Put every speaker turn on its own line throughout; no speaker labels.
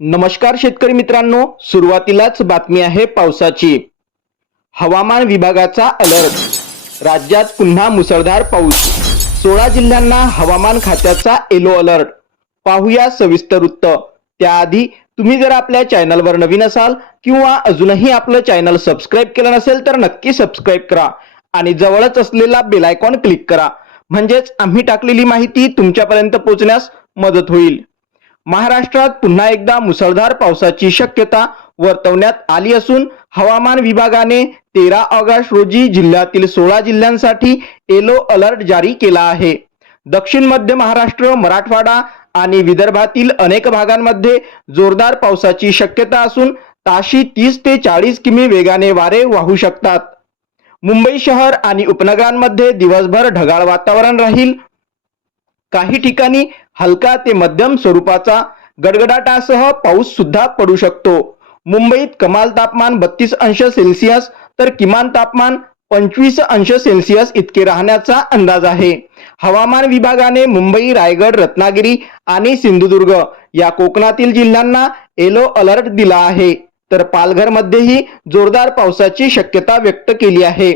नमस्कार शेतकरी मित्रांनो सुरुवातीलाच बातमी आहे पावसाची. हवामान विभागाचा अलर्ट राज्यात पुन्हा मुसळधार पाऊस. सोळा जिल्ह्यांना हवामान खात्याचा येलो अलर्ट पाहूया सविस्तर वृत्त त्याआधी तुम्ही जर आपल्या चॅनलवर नवीन असाल किंवा अजूनही आपलं चॅनल सबस्क्राईब केलं नसेल तर नक्की सबस्क्राईब करा आणि जवळच असलेला बेलायकॉन क्लिक करा. म्हणजेच आम्ही टाकलेली माहिती तुमच्यापर्यंत पोहोचण्यास मदत होईल. महाराष्ट्रात पुन्हा एकदा मुसळधार पावसाची शक्यता वर्तवण्यात आली असून हवामान विभागाने तेरा ऑगस्ट रोजी जिल्ह्यातील सोळा जिल्ह्यांसाठी येलो अलर्ट जारी केला आहे. दक्षिण मध्य महाराष्ट्र मराठवाडा आणि विदर्भातील अनेक भागांमध्ये जोरदार पावसाची शक्यता असून ताशी तीस ते चाळीस किमी वेगाने वारे वाहू शकतात. मुंबई शहर आणि उपनगरांमध्ये दिवसभर ढगाळ वातावरण राहील. काही ठिकाणी हलका ते मध्यम स्वरूपाचा गडगडाटासह पाऊस सुद्धा पडू शकतो. मुंबईत कमाल तापमान बत्तीस अंश सेल्सिअस तर किमान तापमान पंचवीस अंश सेल्सिअस इतके राहण्याचा अंदाज आहे. हवामान विभागाने मुंबई रायगड रत्नागिरी आणि सिंधुदुर्ग या कोकणातील जिल्ह्यांना येलो अलर्ट दिला आहे. तर पालघरमध्येही जोरदार पावसाची शक्यता व्यक्त केली आहे.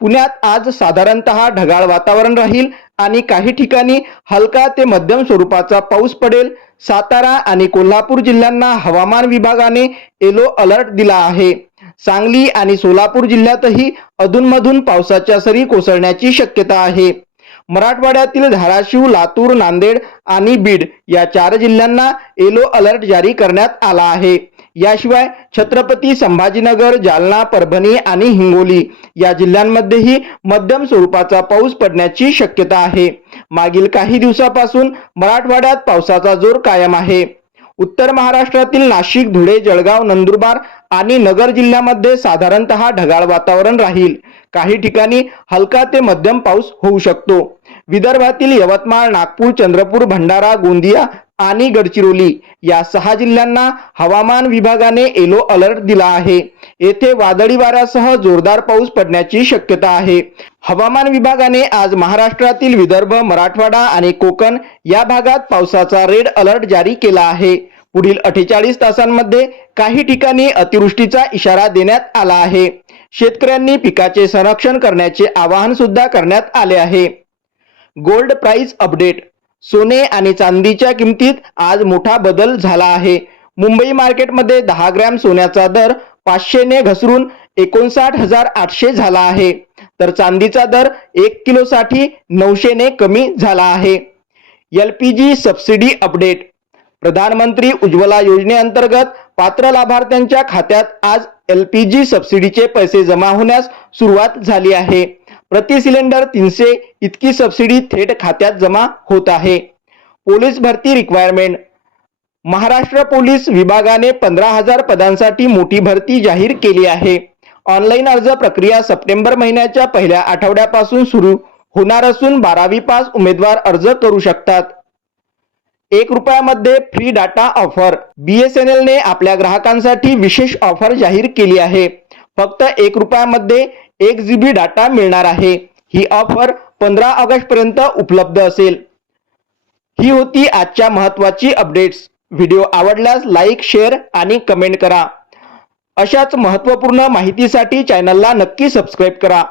पुण्यात आज साधारणतः ढगाळ वातावरण राहील. आणि काही ठिकाणी हलका ते मध्यम स्वरूपाचा पाऊस पडेल. सातारा आणि कोल्हापूर जिल्ह्यांना हवामान विभागाने येलो अलर्ट दिला आहे. सांगली आणि सोलापूर जिल्ह्यातही अधूनमधून पावसाच्या सरी कोसळण्याची शक्यता आहे. मराठवाड्यातील धाराशिव लातूर नांदेड आणि बीड या चार जिल्ह्यांना येलो अलर्ट जारी करण्यात आला आहे. याशिवाय छत्रपती संभाजीनगर जालना परभणी आणि हिंगोली या जिल्ह्यांमध्येही मध्यम स्वरूपाचा पाऊस पडण्याची शक्यता आहे. मागील काही दिवसापासून मराठवाड्यात पावसाचा जोर कायम आहे. उत्तर महाराष्ट्रातील नाशिक धुळे जळगाव नंदुरबार आणि नगर जिल्ह्यामध्ये साधारणतः ढगाळ वातावरण राहील. काही ठिकाणी हलका ते मध्यम पाऊस होऊ शकतो. विदर्भातील यवतमाळ नागपूर चंद्रपूर भंडारा गोंदिया आणि गडचिरोली या सहा जिल्ह्यांना हवामान विभागाने येलो अलर्ट दिला आहे. येथे वादळी वाऱ्यासह जोरदार पाऊस पडण्याची शक्यता आहे. हवामान विभागाने आज महाराष्ट्रातील विदर्भ मराठवाडा आणि कोकण या भागात पावसाचा रेड अलर्ट जारी केला आहे. पुढील अठ्ठेचाळीस तासांमध्ये काही ठिकाणी अतिवृष्टीचा इशारा देण्यात आला आहे. शेतकऱ्यांनी पिकाचे संरक्षण करण्याचे आवाहन सुद्धा करण्यात आले आहे. Gold price update. सोने आणि चांदीच्या किमतीत आज मोठा बदल झाला आहे. मुंबई मार्केटमध्ये दहा ग्रॅम सोन्याचा दर पाचशेने घसरून एकोणसाठ हजार आठशे झाला आहे. तर चांदीचा दर एक किलोसाठी नऊशेने कमी झाला आहे. L P G subsidy update. Pradhanmantri Ujjwala योजनेअंतर्गत पात्र लाभार्थ्यांच्या खात्यात आज एल पी जी सबसिडीचे पैसे जमा होण्यास सुरुवात झाली आहे. प्रति सिलेंडर तीनशे इतकी सबसिडी थेट खात्यात जमा होत आहे. पोलीस भरती रिक्वायरमेंट महाराष्ट्र पोलीस विभागाने पंधरा हजार पदांसाठी मोठी भरती जाहीर केली आहे. ऑनलाईन अर्ज प्रक्रिया सप्टेंबर महिन्याच्या पहिल्या आठवड्यापासून सुरू होणार असून बारावी पास उमेदवार अर्ज करू शकतात. एक रुपयामध्ये फ्री डाटा ऑफर बीएसएनएल ने आपल्या ग्राहकांसाठी विशेष ऑफर जाहीर केली आहे. फक्त एक रुपयामध्ये एक जी बी डाटा मिळणार आहे. ही ऑफर पंधरा ऑगस्ट पर्यंत उपलब्ध असेल. ही होती आजच्या महत्वाची अपडेट्स व्हिडिओ आवडल्यास लाईक शेअर आणि कमेंट करा. अशाच महत्त्वपूर्ण माहितीसाठी चॅनलला नक्की सबस्क्राईब करा.